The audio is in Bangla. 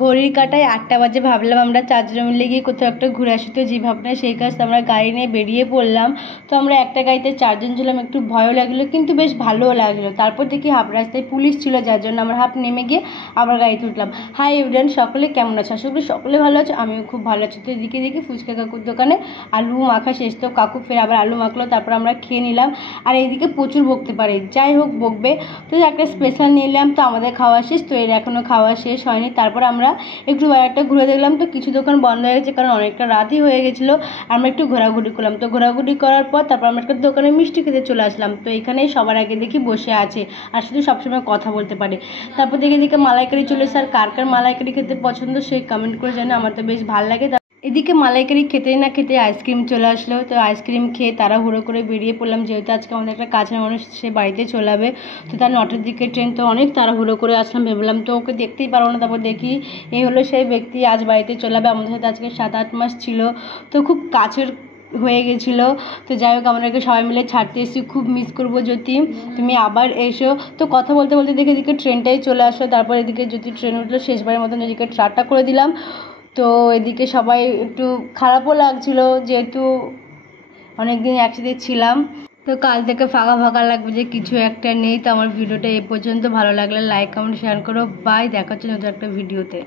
ঘড়ির কাঁটায় ৮টা বাজে। ভাবলাম আমরা 4 জন মিলে গিয়ে কোথাও একটা ঘুরে আসি। তো যে ভাবনা সেই কাজ, আমরা গাড়ি নিয়ে বেরিয়ে পড়লাম। তো আমরা একটা গাড়িতে 4 জন ছিলাম, একটু ভয়ও লাগলো কিন্তু বেশ ভালোও লাগলো। তারপর দেখি হাফ রাস্তায় পুলিশ ছিল, যার জন্য আমরা হাফ নেমে গিয়ে আবার গাড়িতে উঠলাম। হাই এভরিওয়ান, সকলে কেমন আছো? আশা করি সকলে ভালো আছো, আমিও খুব ভালো আছি। তো এদিকে দেখি ফুচকা কাকুর দোকানে আলু মাখা শেষ, তো কাকু ফের আবার আলু মাখলো, তারপর আমরা খেয়ে নিলাম। আর এইদিকে প্রচুর বকতে পারে, যাই হোক বকবে। তো একটা স্পেশাল নিলাম, তো আমাদের খাওয়া শেষ, তো এর এখনও খাওয়া শেষ হয়নি। তারপর আমরা একটু বাইরেটা ঘুরে দেখলাম, তো কিছু দোকান বন্ধ হয়ে গেছে কারণ অনেকটা রাতই হয়ে গেছিলো। আমরা একটু ঘোরাঘুরি করলাম, তো ঘোরাঘুরি করার পর তারপর আমরা একটা দোকানে মিষ্টি খেতে চলে আসলাম। তো এখানেই সবার আগে দেখি বসে আছে আর শুধু সবসময় কথা বলতে পারে। তারপর দেখে মালাইকারি চলে এসে, আর কার কার মালাইকারি খেতে পছন্দ সেই কমেন্ট করে জানে, আমার তো বেশ ভালো লাগে। এদিকে মালাইকারি খেতে না খেতে আইসক্রিম চলে আসলো, তো আইসক্রিম খেয়ে তাড়াহুড়ো করে বেরিয়ে পড়লাম, যেহেতু আজকে আমাদের একটা কাছের মানুষ সে বাড়িতে চলে যাবে। তো তার 9টার দিকে ট্রেন, তো অনেক তাড়াহুড়ো করে আসলাম, ভেবলাম তো ওকে দেখতেই পারবো না। তারপর দেখি এই হলো সেই ব্যক্তি, আজ বাড়িতে চলে যাবে। আমাদের সাথে আজকে 7-8 মাস ছিল, তো খুব কাছের হয়ে গেছিলো। তো যাই হোক, আমাদেরকে সবাই মিলে ছাড়তে এসেছি, খুব মিস করবো জ্যোতি, তুমি আবার এসো। তো কথা বলতে বলতে দেখে এদিকে ট্রেনটাই চলে আসলো। তারপর এদিকে জ্যোতি ট্রেন উঠলো, শেষবারের মতন এদিকে টাটা করে দিলাম। তো এদিকে সবাই একটু খারাপও লাগছিল, যেহেতু অনেকদিন একসাথে ছিলাম। তো কাল থেকে ফাঁকা ফাঁকা লাগবে যে কিছু একটা নেই। তো আমার ভিডিওটা এই পর্যন্ত, ভালো লাগলে লাইক কমেন্ট শেয়ার করো। বাই, দেখা হচ্ছে নতুন একটা ভিডিওতে।